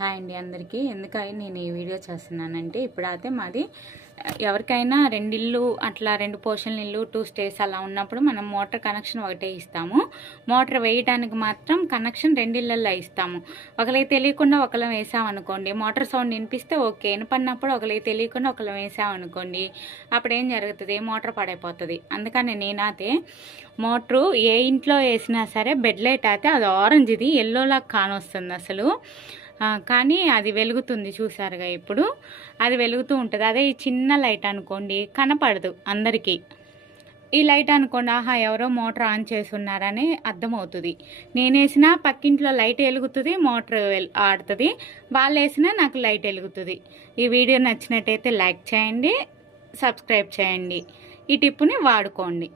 Hi అండి అందరికీ. ఎందుకని నేను ఈ వీడియో చేస్తున్నానంటే ఇప్పుడైతే మాది ఎవరికైనా 2 ఇళ్ళు అట్లా 2 పోర్షన్ల ఇల్లు 2 స్టేస్ అలా ఉన్నప్పుడు మనం మోటార్ కనెక్షన్ ఒకటే ఇస్తాము. మోటార్ వేయడానికి మాత్రం కనెక్షన్ 2 ఇళ్ళల్లో ఇస్తాము. ఒకరికి తెలియకుండా ఒకళ్ళం వేసామనుకోండి, మోటార్ సౌండ్ వినిపిస్తే ఓకే, వినపడినప్పుడు ఒకరికి తెలియకుండా ఒకళ్ళం వేసామనుకోండి అప్పుడు ఏం జరుగుతుంది, మోటార్ పడైపోతుంది. అందుకని నేనైతే మోటరు ఏ ఇంట్లో వేసినా సరే బెడ్ లైట్ అయితే అది ఆరెంజ్ది ఎల్లోలా కానొస్తుంది అసలు. కానీ అది వెలుగుతుంది చూసారుగా, ఇప్పుడు అది వెలుగుతూ ఉంటుంది. అదే ఈ చిన్న లైట్ అనుకోండి కనపడదు అందరికీ. ఈ లైట్ అనుకోండి, ఆహా ఎవరో మోటార్ ఆన్ చేసి ఉన్నారని అర్థమవుతుంది. నేను వేసినా పక్కింట్లో లైట్ వెలుగుతుంది, మోటార్ ఆడుతుంది. వాళ్ళు వేసినా నాకు లైట్ వెలుగుతుంది. ఈ వీడియో నచ్చినట్టయితే లైక్ చేయండి, సబ్స్క్రైబ్ చేయండి. ఈ టిప్పుని వాడుకోండి.